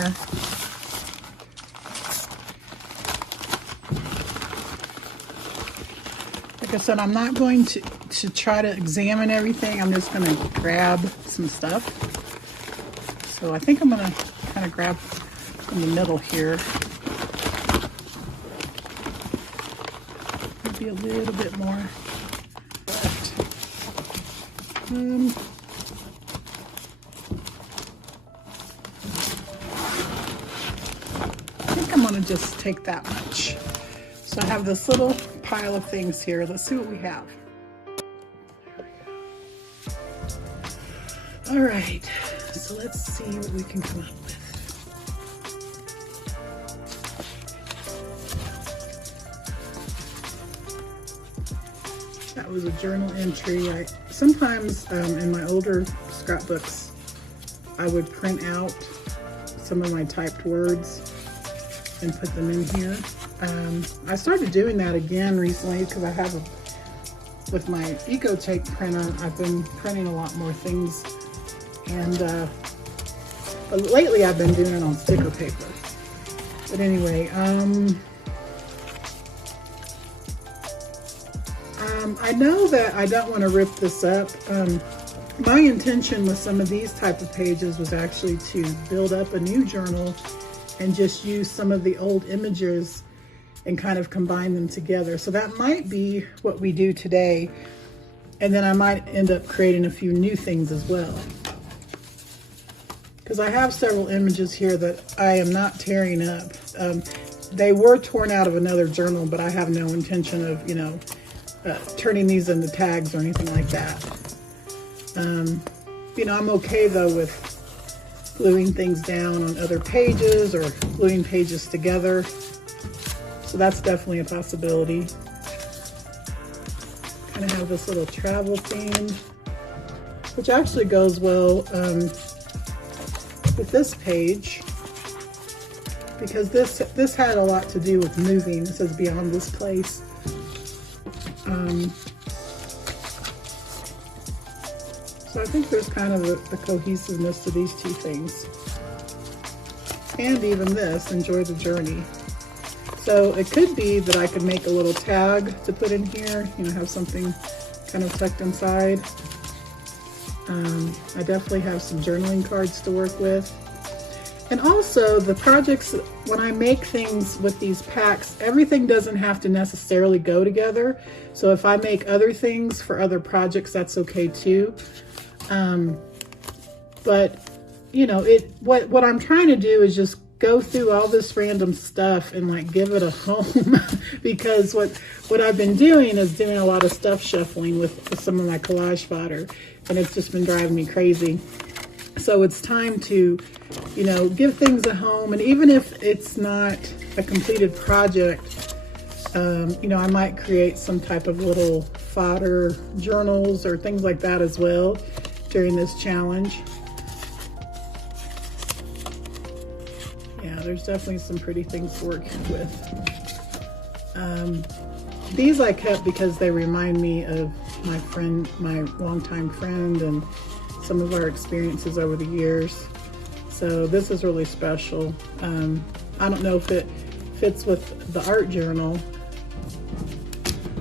here. Like I said, I'm not going to try to examine everything. I'm just going to grab some stuff. So I think I'm going to kind of grab in the middle here. Maybe a little bit more. But, I think I'm going to just take that much. So I have this little pile of things here. Let's see what we have. All right, so let's see what we can come up with. That was a journal entry. Sometimes in my older scrapbooks, I would print out some of my typed words and put them in here. I started doing that again recently because I have with my Eco Tape printer, I've been printing a lot more things, and but lately I've been doing it on sticker paper. But anyway, I know that I don't want to rip this up. My intention with some of these type of pages was actually to build up a new journal and just use some of the old images and kind of combine them together. So that might be what we do today. And then I might end up creating a few new things as well. Because I have several images here that I am not tearing up. They were torn out of another journal, but I have no intention of, you know, turning these into tags or anything like that. You know, I'm okay though with gluing things down on other pages or gluing pages together. So that's definitely a possibility. Kind of have this little travel theme, which actually goes well with this page, because this had a lot to do with moving. It says beyond this place. So I think there's kind of a cohesiveness to these two things. And even this, enjoy the journey. So it could be that I could make a little tag to put in here, you know, have something kind of tucked inside. I definitely have some journaling cards to work with. And also the projects, when I make things with these packs, everything doesn't have to necessarily go together. So if I make other things for other projects, that's okay too. But you know, what I'm trying to do is just go through all this random stuff and like give it a home because what I've been doing is doing a lot of stuff shuffling with some of my collage fodder, and it's just been driving me crazy. So it's time to, you know, give things a home. And even if it's not a completed project, you know, I might create some type of little fodder journals or things like that as well during this challenge. Yeah, there's definitely some pretty things to work with. These I kept because they remind me of my friend, my longtime friend, and some of our experiences over the years. So this is really special. I don't know if it fits with the art journal.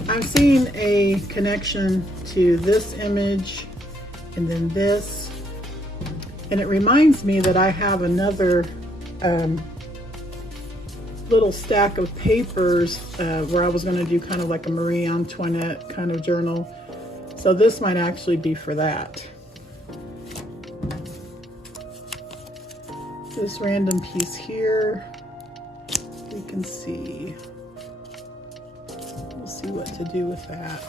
I'm seeing a connection to this image and then this. And it reminds me that I have another little stack of papers where I was going to do kind of like a Marie Antoinette kind of journal. So this might actually be for that. This random piece here, we can see. We'll see what to do with that.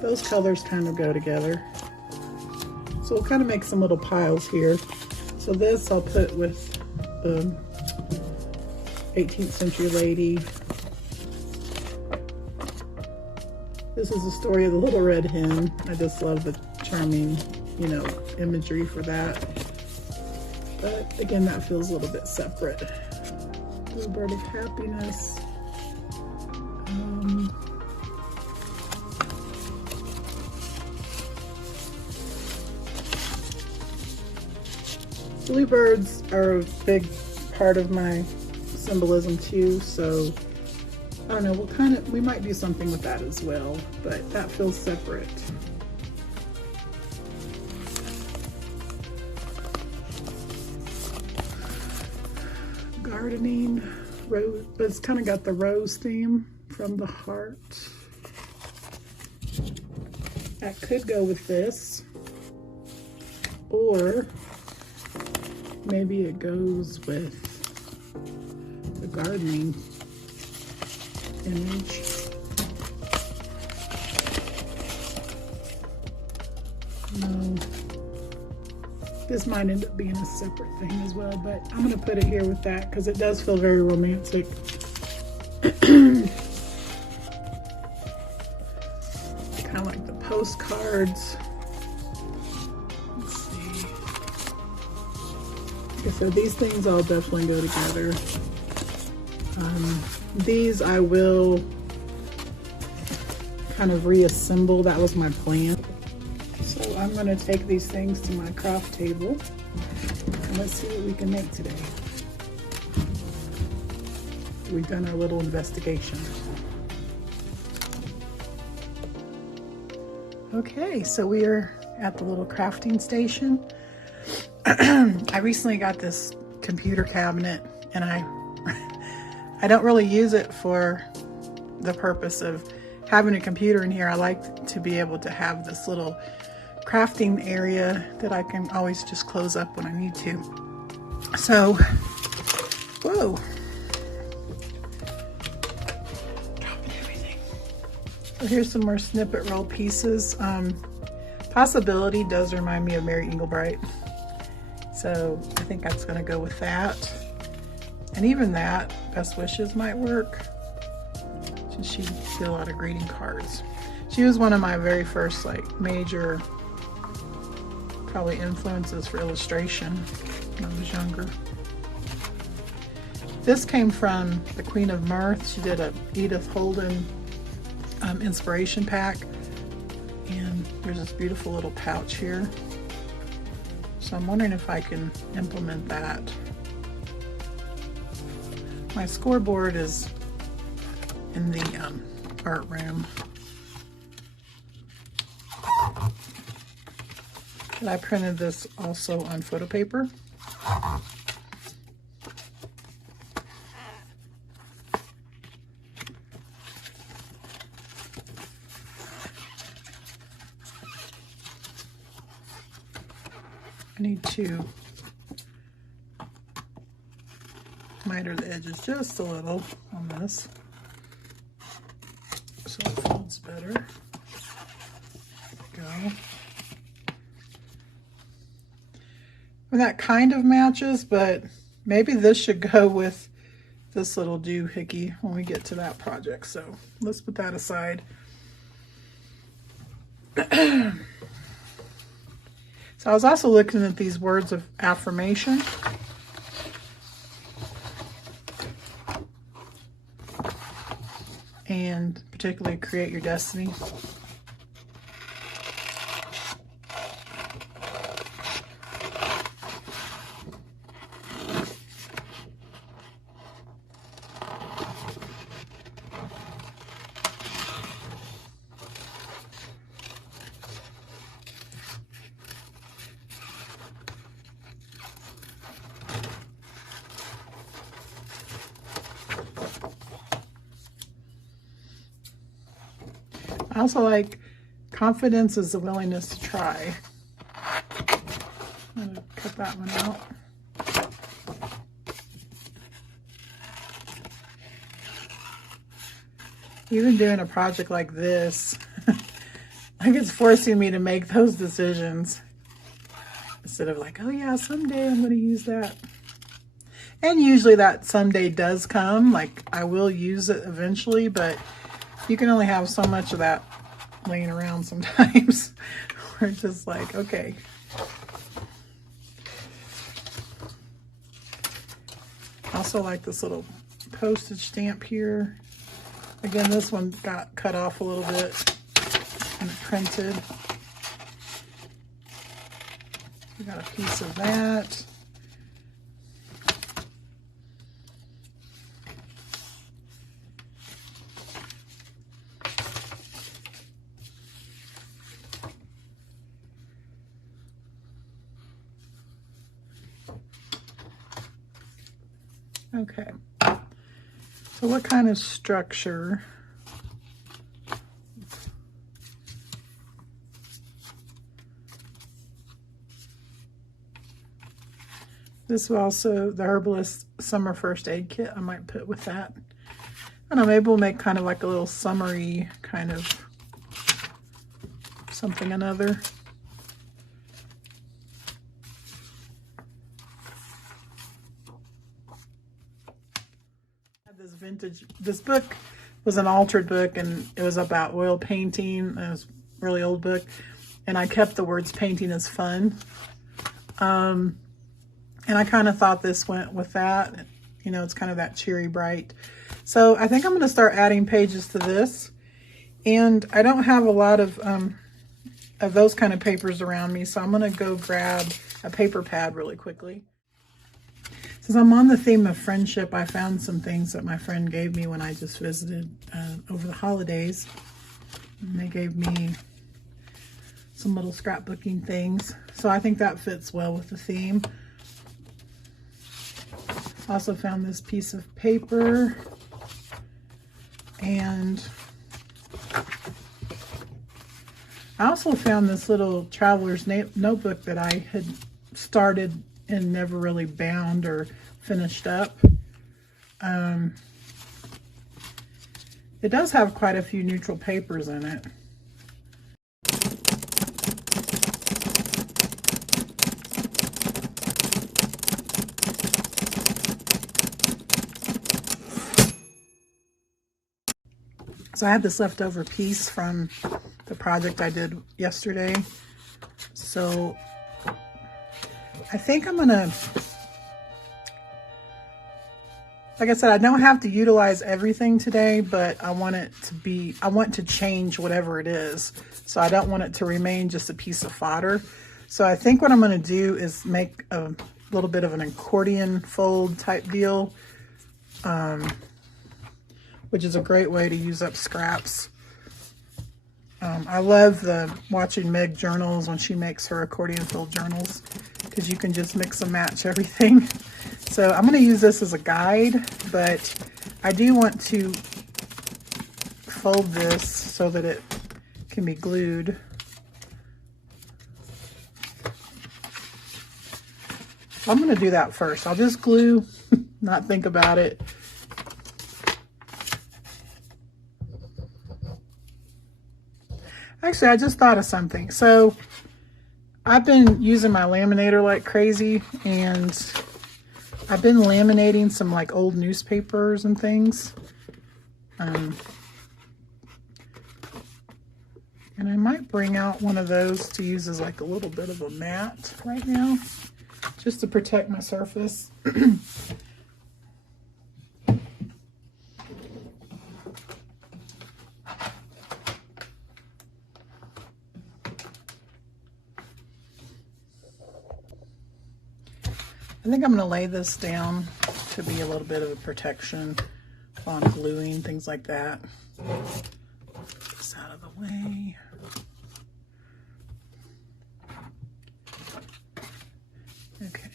Those colors kind of go together. So we'll kind of make some little piles here. So this I'll put with the 18th century lady. This is the story of the little red hen. I just love the charming, you know, imagery for that. But again, that feels a little bit separate. Little bird of happiness. Bluebirds are a big part of my symbolism too, so I don't know, we might do something with that as well, but that feels separate. Gardening, rose, but it's kind of got the rose theme from the heart. That could go with this, or maybe it goes with the gardening image. No, this might end up being a separate thing as well, but I'm going to put it here with that because it does feel very romantic. Kind of like the postcards. Let's see. Okay, so these things all definitely go together. These I will kind of reassemble. That was my plan. So I'm going to take these things to my craft table and let's see what we can make today. We've done our little investigation. Okay, so we are at the little crafting station. I recently got this computer cabinet and I don't really use it for the purpose of having a computer in here. I like to be able to have this little crafting area that I can always just close up when I need to. So, whoa. Dropping everything. So here's some more snippet roll pieces. Possibility does remind me of Mary Englebright. So I think that's gonna go with that. And even that, Best Wishes might work. Since she did a lot of greeting cards. She was one of my very first like major probably influences for illustration when I was younger. This came from the Queen of Mirth. She did a Edith Holden inspiration pack. And there's this beautiful little pouch here. So I'm wondering if I can implement that. My scoreboard is in the art room. And I printed this also on photo paper. I need to miter the edges just a little on this so it folds better. There we go. And that kind of matches, but maybe this should go with this little doohickey when we get to that project. So let's put that aside. So I was also looking at these words of affirmation. And particularly create your destiny. I also like confidence is the willingness to try. I'm going to cut that one out. Even doing a project like this, like it's forcing me to make those decisions instead of like, oh yeah, someday I'm going to use that. And usually that someday does come. Like I will use it eventually, but you can only have so much of that laying around sometimes. We're just like, okay. Also like this little postage stamp here. Again, this one got cut off a little bit and printed. We got a piece of that. Okay. So what kind of structure? This is also the Herbalist Summer First Aid Kit. I might put with that. And I'm able to make kind of like a little summery kind of something another. I had this vintage, this book was an altered book, and it was about oil painting. It was a really old book. And I kept the words painting is fun. And I kind of thought this went with that. You know, it's kind of that cheery bright. So I think I'm going to start adding pages to this. And I don't have a lot of those kind of papers around me. So I'm going to go grab a paper pad really quickly. Since I'm on the theme of friendship, I found some things that my friend gave me when I just visited over the holidays. And they gave me some little scrapbooking things. So I think that fits well with the theme. Also found this piece of paper, and I also found this little traveler's notebook that I had started and never really bound or finished up. It does have quite a few neutral papers in it. So I had this leftover piece from the project I did yesterday. So I think I'm gonna, like I said, I don't have to utilize everything today, but I want it to be, I want to change whatever it is. So I don't want it to remain just a piece of fodder. So I think what I'm gonna do is make a little bit of an accordion fold type deal. Which is a great way to use up scraps. I love watching Meg journals when she makes her accordion fold journals, because you can just mix and match everything. So I'm going to use this as a guide, but I do want to fold this so that it can be glued. I'm going to do that first. I'll just glue, not think about it. Actually, I just thought of something. So I've been using my laminator like crazy, and I've been laminating some like old newspapers and things. And I might bring out one of those to use as like a little bit of a mat right now, just to protect my surface. I think I'm going to lay this down to be a little bit of a protection while I'm gluing, things like that. Get this out of the way. Okay.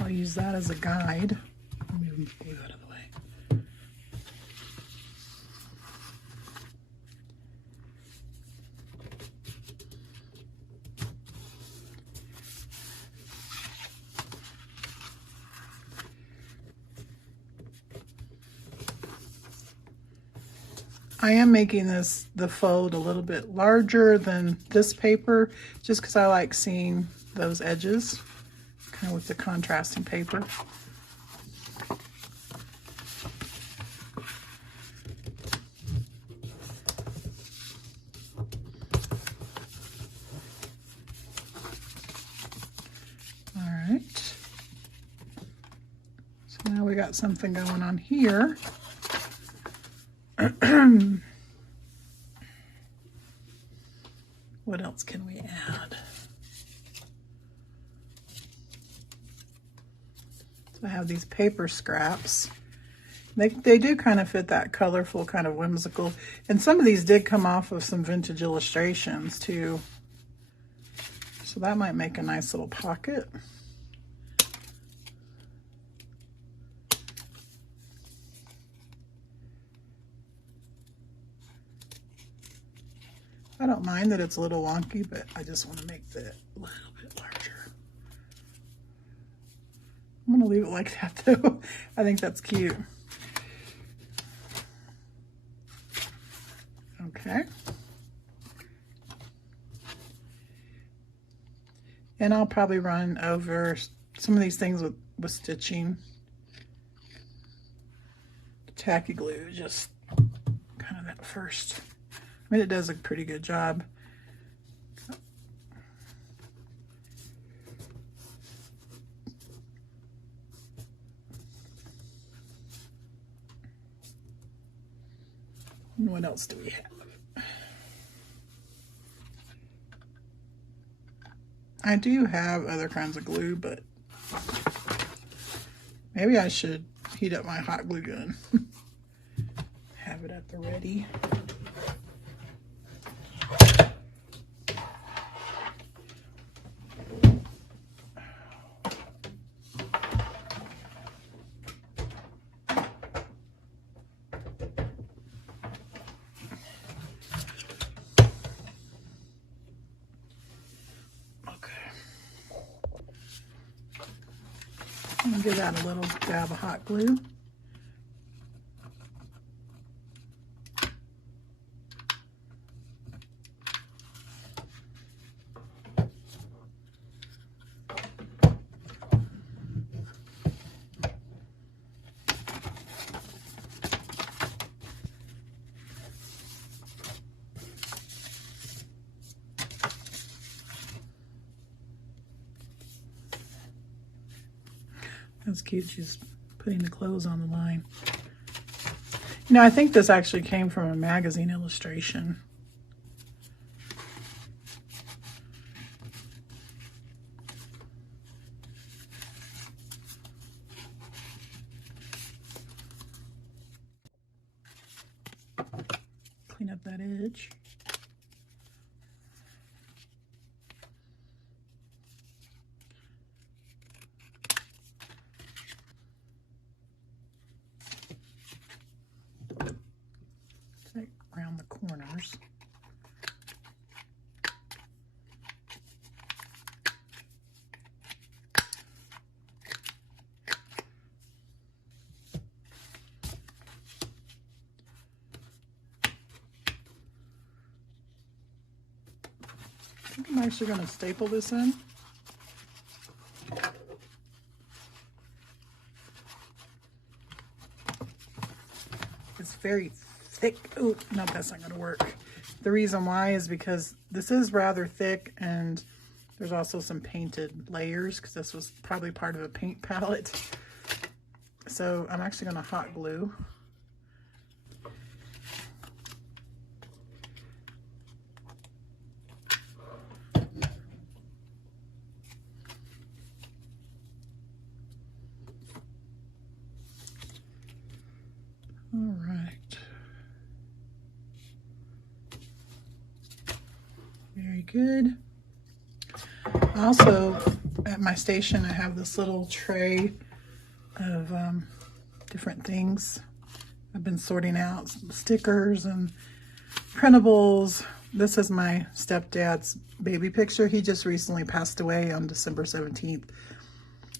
I'll use that as a guide. Let me move the glue out of the way. I am making the fold a little bit larger than this paper, just because I like seeing those edges, kind of with the contrasting paper. All right. So now we got something going on here. What else can we add? So I have these paper scraps. They do kind of fit that colorful, kind of whimsical. And some of these did come off of some vintage illustrations too. So that might make a nice little pocket. I don't mind that it's a little wonky, but I just want to make it a little bit larger. I'm going to leave it like that though. I think that's cute. Okay. And I'll probably run over some of these things with stitching. Tacky glue, just kind of that first. I mean, it does a pretty good job. And what else do we have? I do have other kinds of glue, but maybe I should heat up my hot glue gun. Have it at the ready. I'm gonna give that a little dab of hot glue. That's cute. She's putting the clothes on the line. You know, I think this actually came from a magazine illustration. Clean up that edge. Around the corners. I think I'm actually going to staple this in. It's very thick. Oh, no, that's not going to work. The reason why is because this is rather thick and there's also some painted layers because this was probably part of a paint palette. So I'm actually going to hot glue. All right. Very good. Also, at my station, I have this little tray of different things. I've been sorting out stickers and printables. This is my stepdad's baby picture. He just recently passed away on December 17th.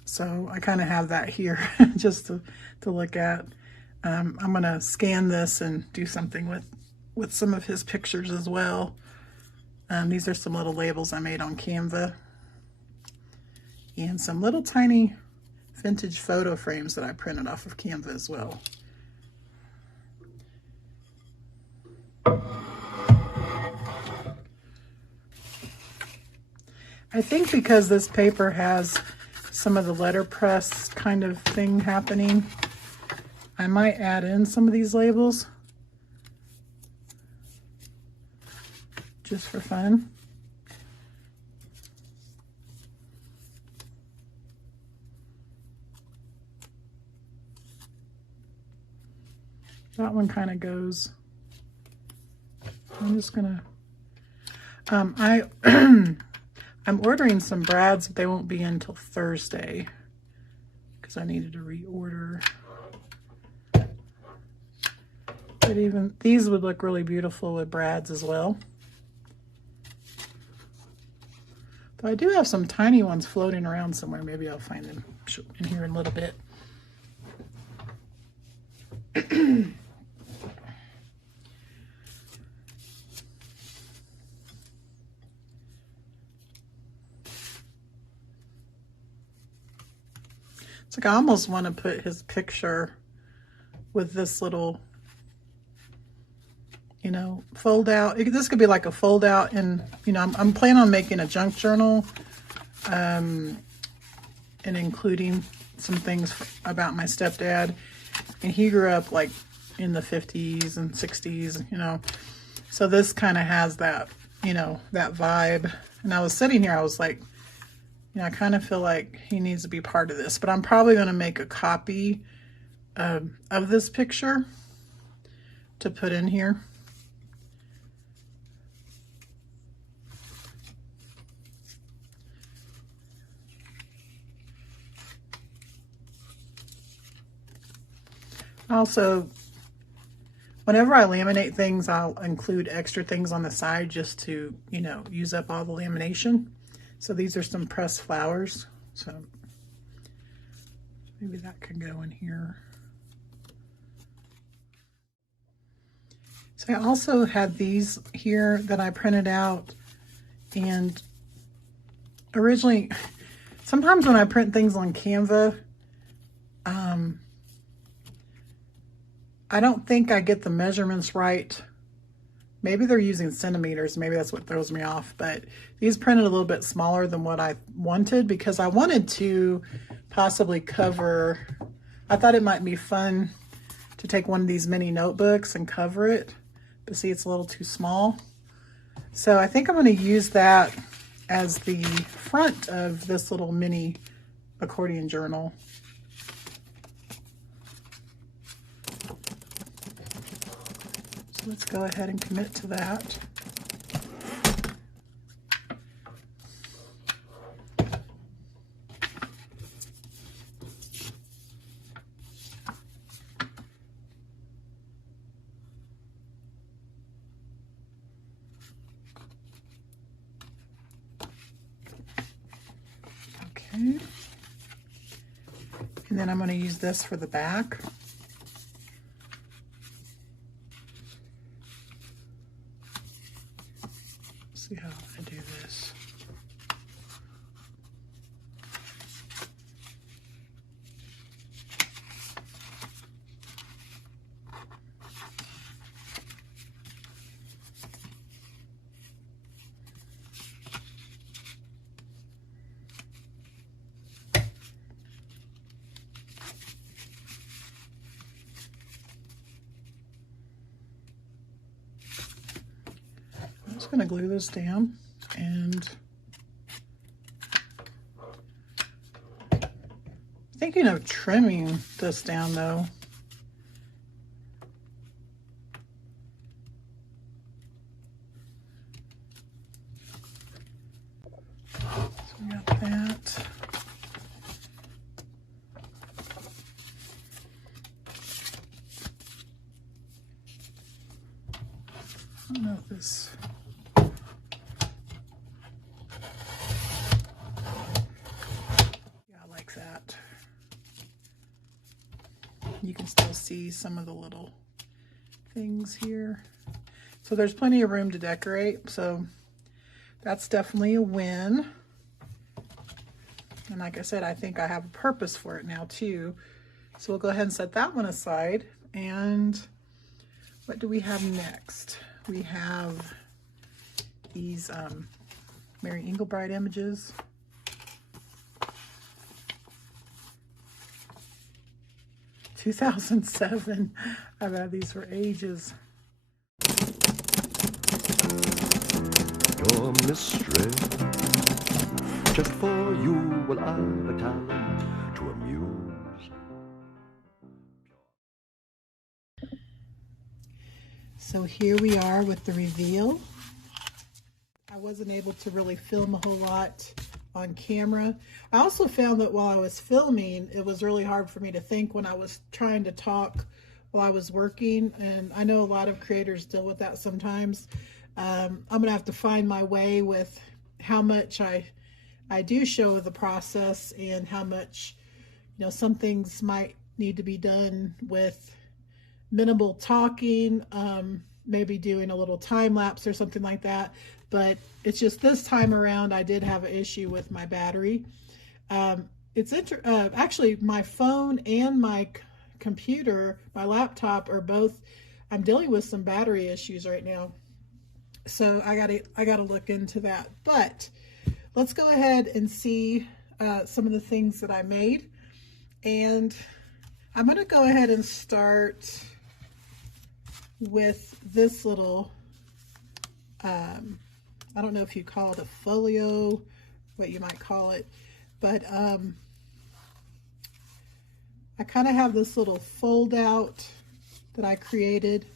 So I kind of have that here just to look at. I'm going to scan this and do something with some of his pictures as well. These are some little labels I made on Canva. And some little tiny vintage photo frames that I printed off of Canva as well. I think because this paper has some of the letterpress kind of thing happening, I might add in some of these labels just for fun. that one kind of goes. I'm just gonna, I'm ordering some brads, but they won't be until Thursday because I needed to reorder. But even these would look really beautiful with brads as well. Though I do have some tiny ones floating around somewhere. Maybe I'll find them in here in a little bit. It's like I almost want to put his picture with this little, you know, fold out. This could be like a fold out, and you know, I'm planning on making a junk journal and including some things about my stepdad. And he grew up like in the 50s and 60s, you know, so this kind of has that, you know, that vibe. And I was sitting here, I was like, you know, I kind of feel like he needs to be part of this, but I'm probably going to make a copy of this picture to put in here. Also, whenever I laminate things, I'll include extra things on the side just to, you know, use up all the lamination. So these are some pressed flowers. So maybe that could go in here. So I also had these here that I printed out, and originally, sometimes when I print things on Canva, I don't think I get the measurements right. Maybe they're using centimeters. Maybe that's what throws me off. But these printed a little bit smaller than what I wanted because I wanted to possibly cover, I thought it might be fun to take one of these mini notebooks and cover it. But see, it's a little too small. So I think I'm going to use that as the front of this little mini accordion journal. Let's go ahead and commit to that. Okay. And then I'm going to use this for the back. See how I do this. I'm just going to glue this down, and thinking of trimming this down though. So we got that. I don't know if this, yeah, I like that. You can still see some of the little things here. So there's plenty of room to decorate, so that's definitely a win. And like I said, I think I have a purpose for it now too. So we'll go ahead and set that one aside. And what do we have next? We have these Mary Englebride images. (2007). I've had these for ages. Your mistress, just for you will I've a talent to amuse. So here we are with the reveal. I wasn't able to really film a whole lot on camera. I also found that while I was filming, it was really hard for me to think when I was trying to talk while I was working, and I know a lot of creators deal with that sometimes. I'm gonna have to find my way with how much I do show the process and how much, you know, some things might need to be done with minimal talking, maybe doing a little time lapse or something like that. But it's just this time around I did have an issue with my battery. Actually my phone and my computer, my laptop are both, I'm dealing with some battery issues right now. So I gotta look into that. But let's go ahead and see some of the things that I made. And I'm gonna go ahead and start with this little, I don't know if you call it a folio, what you might call it, but I kind of have this little fold out that I created,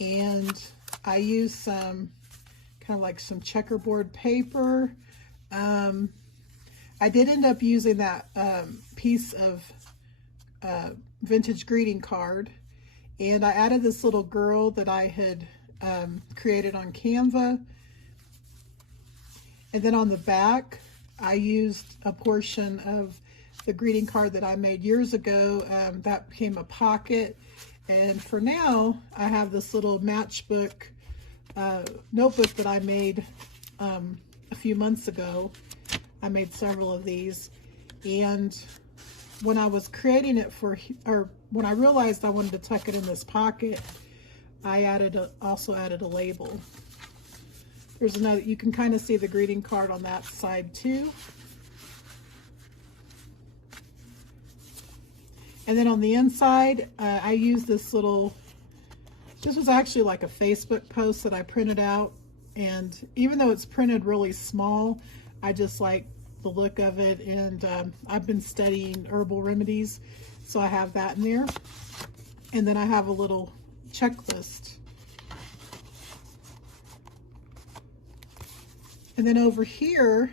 and I use some kind of like some checkerboard paper. I did end up using that piece of vintage greeting card, and I added this little girl that I had created on Canva. And then on the back, I used a portion of the greeting card that I made years ago. That became a pocket. And for now, I have this little matchbook notebook that I made a few months ago. I made several of these. And when I was creating it when I realized I wanted to tuck it in this pocket, I also added a label. There's another, you can kind of see the greeting card on that side too. And then on the inside, I used this was actually like a Facebook post that I printed out. And even though it's printed really small, I just like the look of it. And I've been studying herbal remedies, so I have that in there. And then I have a little checklist. And then over here,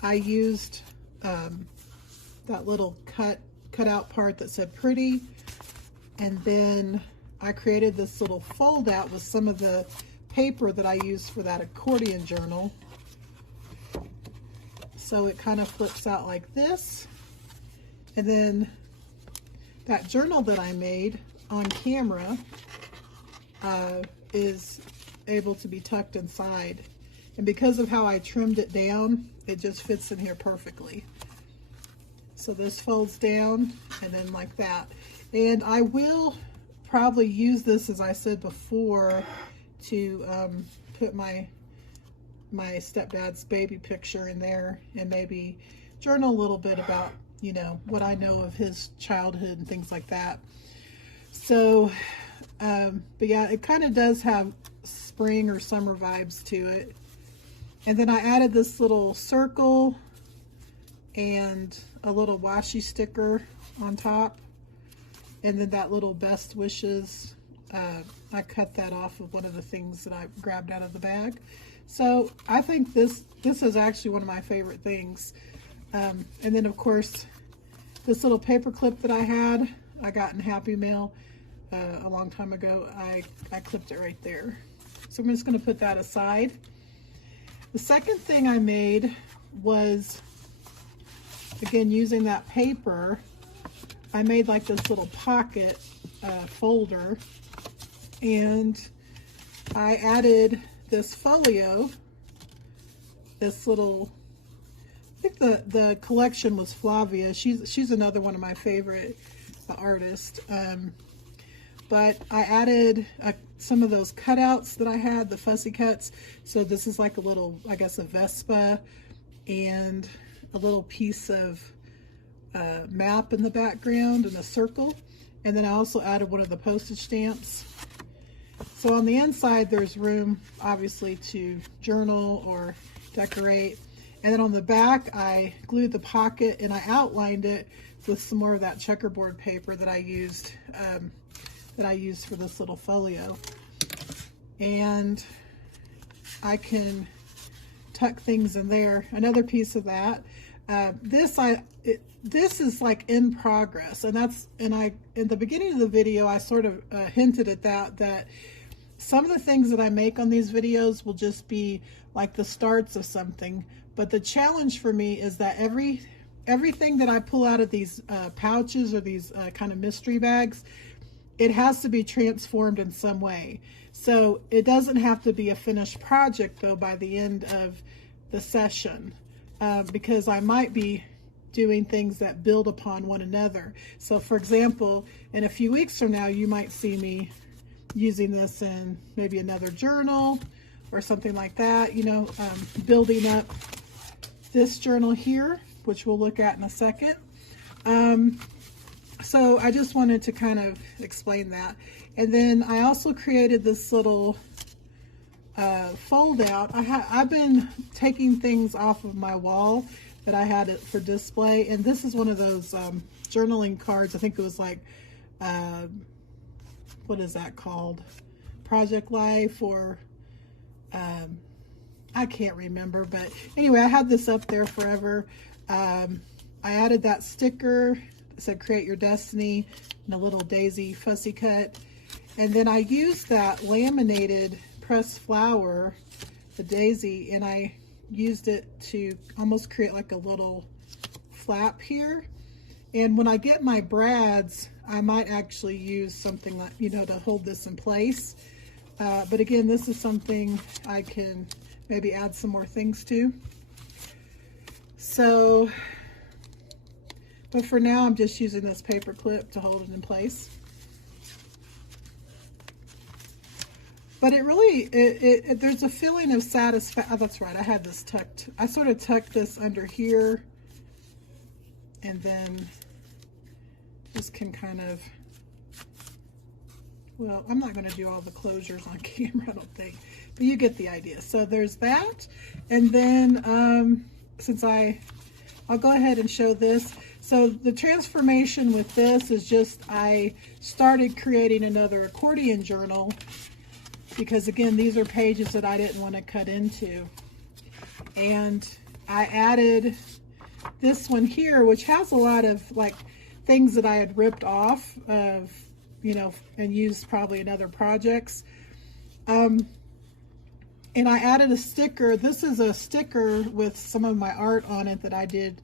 I used that little cut out part that said pretty. And then I created this little fold out with some of the paper that I used for that accordion journal. So it kind of flips out like this. And then that journal that I made on camera is able to be tucked inside. And because of how I trimmed it down, it just fits in here perfectly. So this folds down and then like that. And I will probably use this, as I said before, to put my stepdad's baby picture in there and maybe journal a little bit about, you know, what I know of his childhood and things like that. So, but yeah, it kind of does have spring or summer vibes to it. And then I added this little circle and a little washi sticker on top. And then that little best wishes, I cut that off of one of the things that I grabbed out of the bag. So I think this is actually one of my favorite things. And then of course, this little paper clip that I got in Happy Mail a long time ago. I clipped it right there. So I'm just going to put that aside. The second thing I made was, again, using that paper, I made like this little pocket folder, and I added this folio, this little, I think the collection was Flavia. She's another one of my favorite artists. But I added some of those cutouts that I had, the fussy cuts. So this is like a little, I guess, a Vespa and a little piece of map in the background and a circle. And then I also added one of the postage stamps. So on the inside, there's room, obviously, to journal or decorate. And then on the back, I glued the pocket and I outlined it with some more of that checkerboard paper that I used for this little folio. and I can tuck things in there. Another piece of that. This is like in progress, and in the beginning of the video I sort of hinted at that some of the things that I make on these videos will just be like the starts of something, but the challenge for me is that everything that I pull out of these pouches or these kind of mystery bags, it has to be transformed in some way. So it doesn't have to be a finished project though by the end of the session, because I might be doing things that build upon one another. So for example, in a few weeks from now, you might see me using this in maybe another journal or something like that, you know, building up this journal here, which we'll look at in a second. So I just wanted to kind of explain that. And then I also created this little fold out. I've been taking things off of my wall that I had it for display, and this is one of those journaling cards. I think it was like what is that called? Project Life, or I can't remember, but anyway, I had this up there forever. I added that sticker that said create your destiny and a little daisy fussy cut, and then I used that laminated pressed flower, the daisy, and I used it to almost create like a little flap here. And when I get my brads, I might actually use something like, you know, to hold this in place. But again, this is something I can maybe add some more things to. So, but for now, I'm just using this paper clip to hold it in place. But it really, there's a feeling of satisfaction. Oh, that's right, I had this tucked. I sort of tucked this under here, and then this can kind of, well, I'm not going to do all the closures on camera, I don't think, but you get the idea. So there's that, and then since I'll go ahead and show this. So the transformation with this is just I started creating another accordion journal, because again, these are pages that I didn't want to cut into. And I added this one here, which has a lot of like things that I had ripped off of, you know, and used probably in other projects. And I added a sticker. This is a sticker with some of my art on it that I did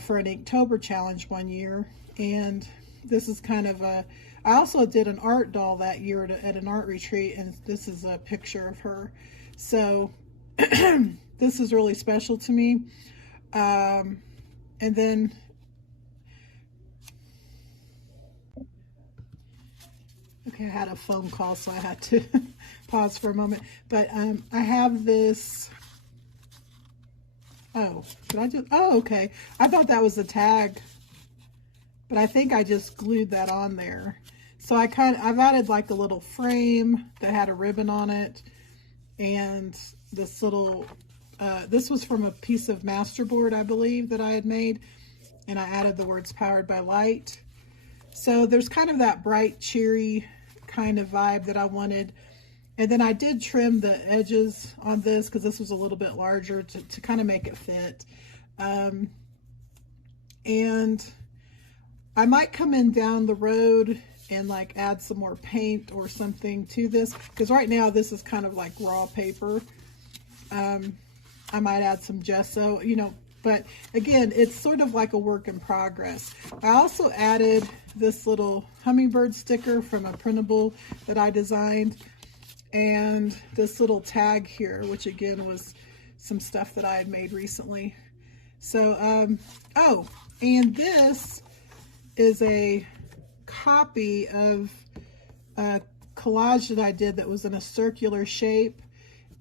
for an Inktober challenge one year. And this is kind of a, I also did an art doll that year at an art retreat, and this is a picture of her. So this is really special to me. And then, okay, I had a phone call, so I had to pause for a moment. But I have this, oh, did I just, oh, okay. I thought that was the tag, but I think I just glued that on there. So I've added like a little frame that had a ribbon on it, and this little, this was from a piece of masterboard, I believe, that I had made, and I added the words powered by light. So there's kind of that bright, cheery kind of vibe that I wanted. And then I did trim the edges on this because this was a little bit larger to kind of make it fit. And I might come in down the road and like add some more paint or something to this, because right now this is kind of like raw paper. I might add some gesso, you know, but again, it's sort of like a work in progress. I also added this little hummingbird sticker from a printable that I designed, and this little tag here, which again was some stuff that I had made recently. So, oh, and this is a copy of a collage that I did that was in a circular shape,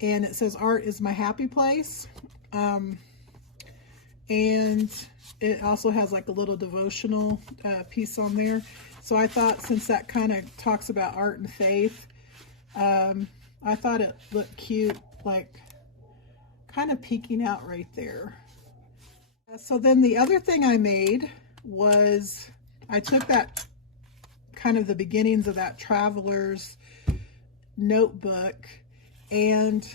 and it says art is my happy place. And it also has like a little devotional piece on there. So I thought, since that kind of talks about art and faith, I thought it looked cute, like kind of peeking out right there. So then the other thing I made was I took that kind of the beginnings of that traveler's notebook, and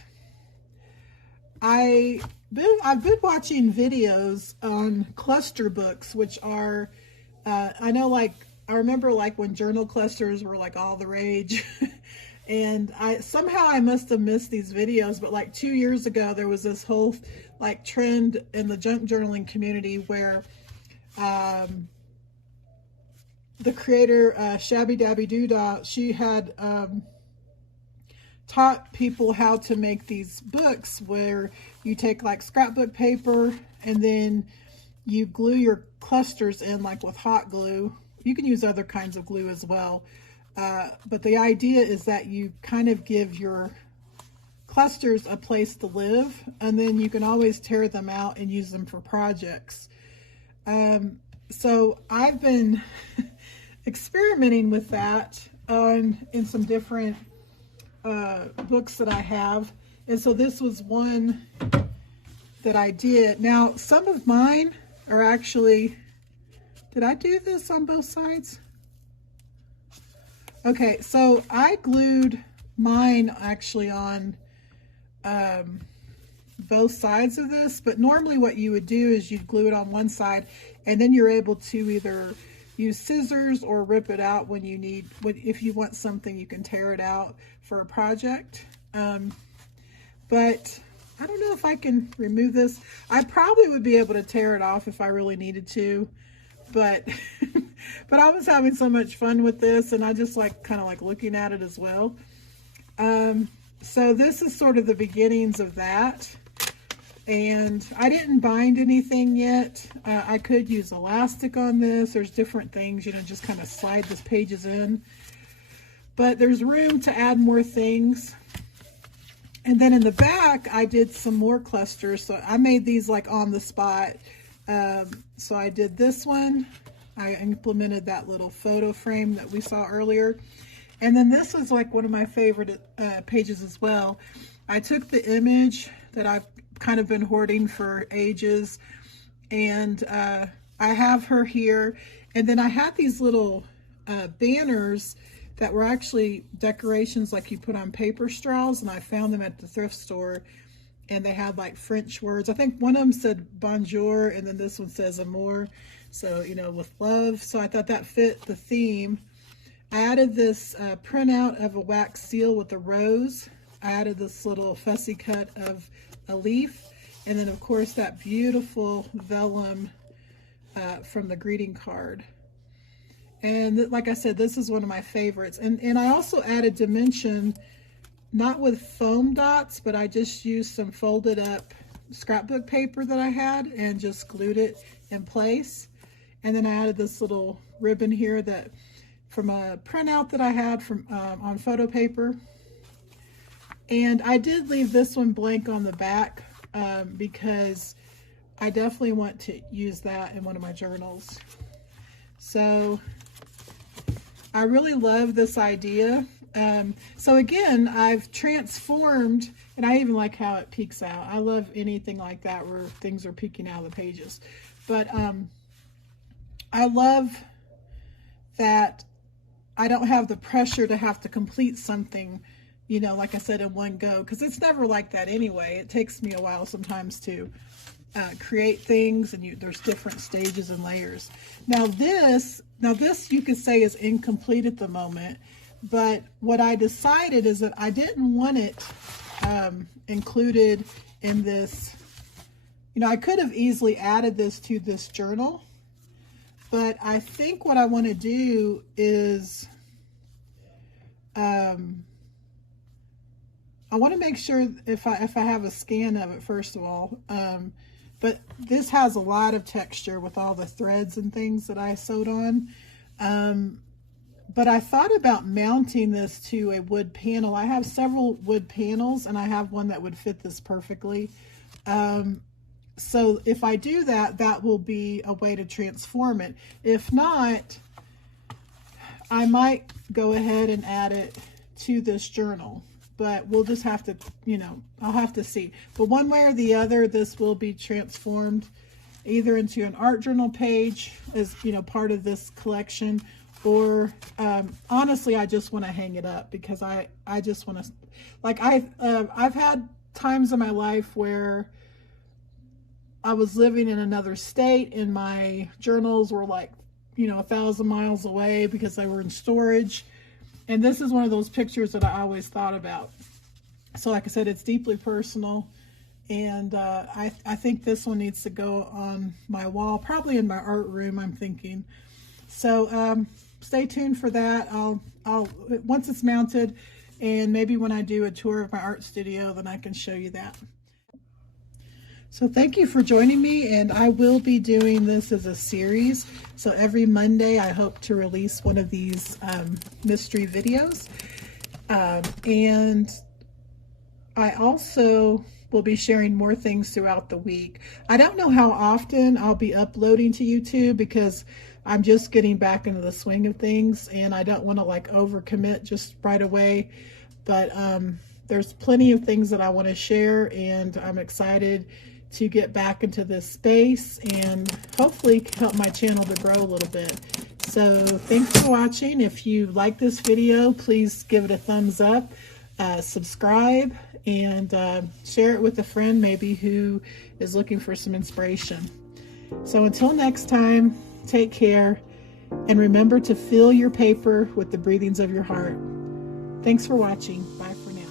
I've been watching videos on cluster books, which are, I know, like, I remember like when journal clusters were like all the rage. And somehow I must have missed these videos, but like 2 years ago, there was this whole like trend in the junk journaling community where the creator, Shabby Dabby Doodah, she had taught people how to make these books where you take like scrapbook paper and then you glue your clusters in like with hot glue. You can use other kinds of glue as well. But the idea is that you kind of give your clusters a place to live, and then you can always tear them out and use them for projects. So I've been experimenting with that in some different books that I have. And so this was one that I did. Now, some of mine are actually, did I do this on both sides? Okay, so I glued mine actually on both sides of this, but normally what you would do is you'd glue it on one side, and then you're able to either use scissors or rip it out when you need, if you want something, you can tear it out for a project. But I don't know if I can remove this. I probably would be able to tear it off if I really needed to, but but I was having so much fun with this, and I just like kind of like looking at it as well. So this is sort of the beginnings of that, and I didn't bind anything yet. I could use elastic on this. There's different things, you know, just kind of slide the pages in, but there's room to add more things. And then in the back, I did some more clusters. So I made these like on the spot. So I did this one. I implemented that little photo frame that we saw earlier. And then this was like one of my favorite pages as well. I took the image that I've kind of been hoarding for ages, and I have her here. And then I had these little banners that were actually decorations like you put on paper straws, and I found them at the thrift store, and they had like French words. I think one of them said bonjour, and then this one says amour, so, you know, with love. So I thought that fit the theme. I added this printout of a wax seal with a rose. I added this little fussy cut of a leaf, and then of course that beautiful vellum from the greeting card. And like I said, this is one of my favorites. And I also added dimension, not with foam dots, but I just used some folded up scrapbook paper that I had and just glued it in place. And then I added this little ribbon here that from a printout that I had from on photo paper. And I did leave this one blank on the back because I definitely want to use that in one of my journals. So I really love this idea. So again, I've transformed, and I even like how it peeks out. I love anything like that where things are peeking out of the pages. But I love that I don't have the pressure to have to complete something, you know, like I said, in one go, because it's never like that anyway. It takes me a while sometimes to create things, and there's different stages and layers. Now this you could say is incomplete at the moment, but what I decided is that I didn't want it included in this. You know, I could have easily added this to this journal, but I think what I want to do is I want to make sure if I have a scan of it first of all. But this has a lot of texture with all the threads and things that I sewed on. But I thought about mounting this to a wood panel. I have several wood panels, and I have one that would fit this perfectly. So if I do that, that will be a way to transform it. If not, I might go ahead and add it to this journal. But we'll just have to, you know, I'll have to see. But one way or the other, this will be transformed either into an art journal page as, you know, part of this collection, or honestly, I just want to hang it up because I just want to, like, I've had times in my life where I was living in another state and my journals were like, 1,000 miles away because they were in storage. And this is one of those pictures that I always thought about. So like I said, it's deeply personal. And I think this one needs to go on my wall, probably in my art room, I'm thinking. So stay tuned for that. I'll once it's mounted, and maybe when I do a tour of my art studio, then I can show you that. So thank you for joining me, and I will be doing this as a series. So every Monday, I hope to release one of these mystery videos. And I also will be sharing more things throughout the week. I don't know how often I'll be uploading to YouTube because I'm just getting back into the swing of things, and I don't want to like overcommit just right away. But there's plenty of things that I want to share, and I'm excited to get back into this space and hopefully help my channel to grow a little bit. So thanks for watching. If you like this video, please give it a thumbs up, subscribe, and share it with a friend maybe who is looking for some inspiration. So until next time, take care, and remember to fill your paper with the breathings of your heart. Thanks for watching. Bye for now.